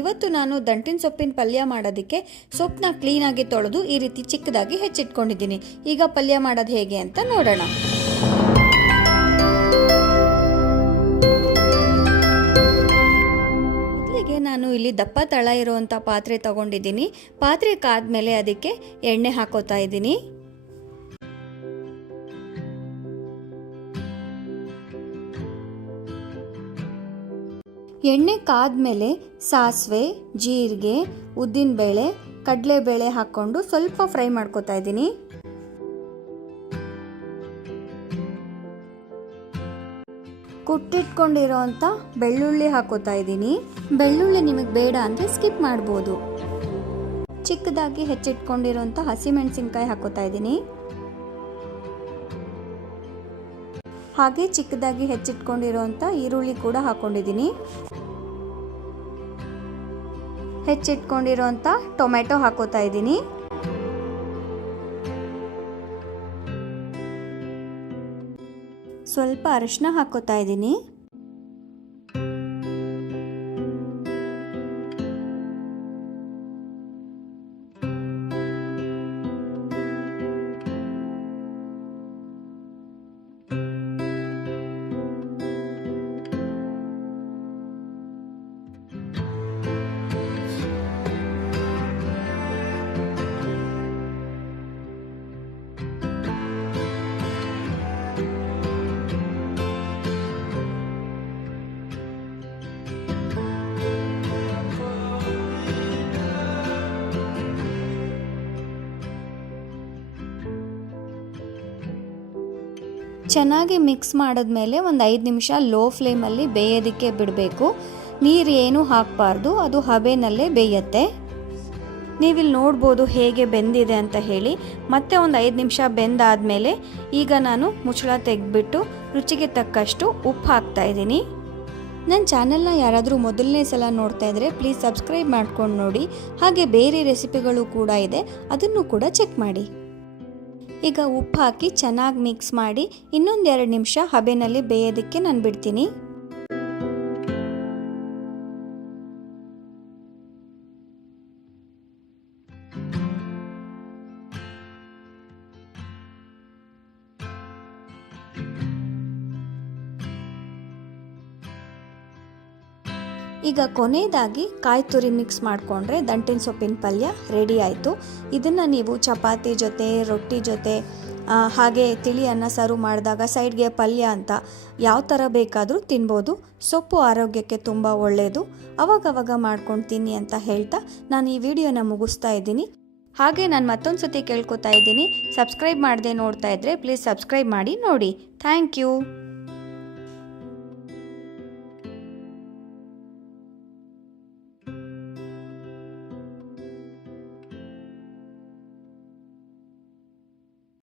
ಇವತ್ತು ನಾನು ದಂಟಿನ ಸೊಪ್ಪಿನ ಪಲ್ಯ ಮಾಡೋದಕ್ಕೆ ಸೊಪ್ಪನ್ನ ಕ್ಲೀನಾಗಿ ತೊಳೆದು ಈ ರೀತಿ ಚಿಕ್ಕದಾಗಿ ಹೆಚ್ಚಿಟ್ಕೊಂಡಿದ್ದೀನಿ. ಈಗ ಪಲ್ಯ ಮಾಡೋದು ಹೇಗೆ ಅಂತ ನೋಡೋಣ. ನಾನು ಇಲ್ಲಿ ದಪ್ಪ ತಳ ಇರುವಂಥ ಪಾತ್ರೆ ತಗೊಂಡಿದ್ದೀನಿ. ಪಾತ್ರೆ ಕಾದ್ಮೇಲೆ ಅದಕ್ಕೆ ಎಣ್ಣೆ ಹಾಕೋತಾ ಇದ್ದೀನಿ. ಎಣ್ಣೆ ಕಾದ್ಮೇಲೆ ಸಾಸಿವೆ, ಜೀರಿಗೆ, ಉದ್ದಿನಬೇಳೆ, ಕಡಲೆಬೇಳೆ ಹಾಕ್ಕೊಂಡು ಸ್ವಲ್ಪ ಫ್ರೈ ಮಾಡ್ಕೋತಾ ಇದ್ದೀನಿ. ಕುಟ್ಟಿಟ್ಕೊಂಡಿರೋಂಥ ಬೆಳ್ಳುಳ್ಳಿ ಹಾಕೋತಾ ಇದ್ದೀನಿ. ಬೆಳ್ಳುಳ್ಳಿ ನಿಮಗೆ ಬೇಡ ಅಂದರೆ ಸ್ಕಿಪ್ ಮಾಡ್ಬೋದು. ಚಿಕ್ಕದಾಗಿ ಹೆಚ್ಚಿಟ್ಕೊಂಡಿರೋಂಥ ಹಸಿಮೆಣಸಿನ್ಕಾಯಿ ಹಾಕೋತಾ ಇದ್ದೀನಿ. ಹಾಗೆ ಚಿಕ್ಕದಾಗಿ ಹೆಚ್ಚಿಟ್ಕೊಂಡಿರೋಂಥ ಈರುಳ್ಳಿ ಕೂಡ ಹಾಕೊಂಡಿದ್ದೀನಿ. ಹೆಚ್ಚಿಟ್ಕೊಂಡಿರೋಂಥ ಟೊಮೆಟೊ ಹಾಕೋತಾ ಇದ್ದೀನಿ. ಸ್ವಲ್ಪ ಅರಿಶಿನ ಹಾಕೋತಾ ಇದ್ದೀನಿ. ಚೆನ್ನಾಗಿ ಮಿಕ್ಸ್ ಮಾಡಿದ್ಮೇಲೆ ಒಂದು 5 ನಿಮಿಷ ಲೋ ಫ್ಲೇಮಲ್ಲಿ ಬೇಯೋದಕ್ಕೆ ಬಿಡಬೇಕು. ನೀರು ಏನು ಹಾಕಬಾರ್ದು, ಅದು ಹಬೆನಲ್ಲೇ ಬೇಯುತ್ತೆ. ನೀವಿಲ್ಲಿ ನೋಡ್ಬೋದು ಹೇಗೆ ಬೆಂದಿದೆ ಅಂತ ಹೇಳಿ. ಮತ್ತೆ ಒಂದು 5 ನಿಮಿಷ ಬೆಂದಾದಮೇಲೆ ಈಗ ನಾನು ಮುಚ್ಚಳ ತೆಗೆದ್ಬಿಟ್ಟು ರುಚಿಗೆ ತಕ್ಕಷ್ಟು ಉಪ್ಪು ಹಾಕ್ತಾ ಇದ್ದೀನಿ. ನನ್ನ ಚಾನಲ್ನ ಯಾರಾದರೂ ಮೊದಲನೇ ಸಲ ನೋಡ್ತಾ ಇದ್ದರೆ ಪ್ಲೀಸ್ ಸಬ್ಸ್ಕ್ರೈಬ್ ಮಾಡ್ಕೊಂಡು ನೋಡಿ. ಹಾಗೆ ಬೇರೆ ರೆಸಿಪಿಗಳು ಕೂಡ ಇದೆ, ಅದನ್ನು ಕೂಡ ಚೆಕ್ ಮಾಡಿ. ಈಗ ಉಪ್ಪು ಹಾಕಿ ಚೆನ್ನಾಗಿ ಮಿಕ್ಸ್ ಮಾಡಿ ಇನ್ನೊಂದು 2 ನಿಮಿಷ ಹಬೆನಲ್ಲಿ ಬೇಯೋದಕ್ಕೆ ನಾನು ಬಿಡ್ತೀನಿ. ಈಗ ಕೊನೆಯದಾಗಿ ಕಾಯಿ ತುರಿ ಮಿಕ್ಸ್ ಮಾಡಿಕೊಂಡ್ರೆ ದಂಟಿನ ಸೊಪ್ಪಿನ ಪಲ್ಯ ರೆಡಿ ಆಯಿತು. ಇದನ್ನು ನೀವು ಚಪಾತಿ ಜೊತೆ, ರೊಟ್ಟಿ ಜೊತೆ, ಹಾಗೆ ತಿಳಿ ಅನ್ನ ಸರ್ವ್ ಮಾಡಿದಾಗ ಸೈಡ್ಗೆ ಪಲ್ಯ ಅಂತ ಯಾವ ಥರ ಬೇಕಾದರೂ ತಿನ್ಬೋದು. ಸೊಪ್ಪು ಆರೋಗ್ಯಕ್ಕೆ ತುಂಬ ಒಳ್ಳೆಯದು. ಅವಾಗವಾಗ ಮಾಡ್ಕೊಂಡು ತಿನ್ನಿ ಅಂತ ಹೇಳ್ತಾ ನಾನು ಈ ವಿಡಿಯೋನ ಮುಗಿಸ್ತಾ ಇದ್ದೀನಿ. ಹಾಗೆ ನಾನು ಮತ್ತೊಂದು ಸತಿ ಕೇಳ್ಕೊತಾ ಇದ್ದೀನಿ, ಸಬ್ಸ್ಕ್ರೈಬ್ ಮಾಡದೆ ನೋಡ್ತಾ ಇದ್ದರೆ ಪ್ಲೀಸ್ ಸಬ್ಸ್ಕ್ರೈಬ್ ಮಾಡಿ ನೋಡಿ. Thank you.